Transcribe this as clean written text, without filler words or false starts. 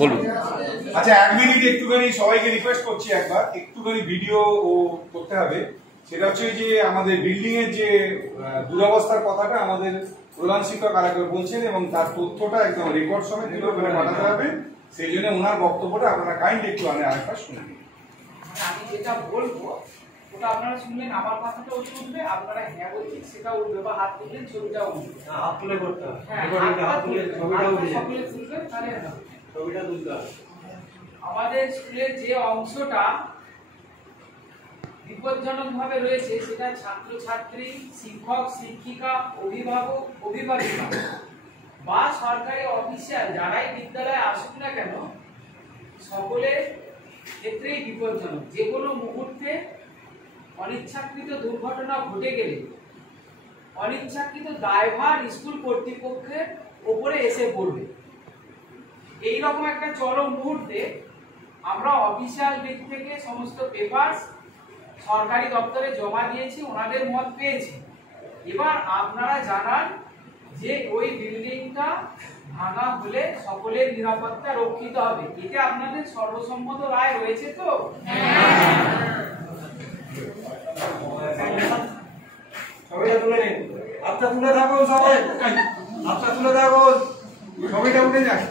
বলুন। আচ্ছা, 1 মিনিট একটুখানি সবাইকে রিকোয়েস্ট করছি, একবার একটুখানি ভিডিও ও করতে হবে। সেটা হচ্ছে যে আমাদের বিল্ডিং এর যে দুরবস্থার কথাটা আমাদের প্রধান শিক্ষক আরেকবার বলছেন এবং তার তথ্যটা একদম রেকর্ড সমেত করে পাঠাতে হবে। সেই জন্য ওনার বক্তব্যটা আপনারা কাইন্ডলি একটু আরেকবার শুনুন। আমি যেটা বলবো ওটা আপনারা শুনলেন, আমার কথাটা উঠবে, আপনারা হ্যাঁ বলছেন সেটা উঠবে, বা হাত তুললেন ছবিটাও উঠবে। হাত তুলে করতে হবে, হ্যাঁ হাত তুলে ছবিটাও উঠবে, সকলে তুলবেন তাহলে ছবিটা তুলতে হবে। আমাদের স্কুলের যে অংশটা বিপজ্জনকভাবে রয়েছে সেটা ছাত্রছাত্রী, শিক্ষক শিক্ষিকা, অভিভাবক অভিভাবিকা বা সরকারি অফিসিয়াল যারাই বিদ্যালয়ে আসুক না কেন সকলের ক্ষেত্রেই বিপজ্জনক। যে কোনো মুহূর্তে অনিচ্ছাকৃত দুর্ঘটনা ঘটে গেলে অনিচ্ছাকৃত দায়ভার স্কুল কর্তৃপক্ষের উপরে এসে পড়বে। এইরকম একটা চরম মুহূর্তে আমরা অফিসিয়াল দিক থেকে সমস্ত পেপারস সরকারি দপ্তরে জমা দিয়েছি, ওনাদের মত পেয়েছি। এবার আপনারা জানান যে ওই বিল্ডিংটা ভাঙা হলে সকলের নিরাপত্তা রক্ষিত হবে। এতে আপনাদের সর্বসম্মত রায় রয়েছে তো? ছবিটা তুলে নিন, হাতটা তুলে থাকুন সবাই, হাতটা তুলে থাকুন, ছবিটা উঠে যায়।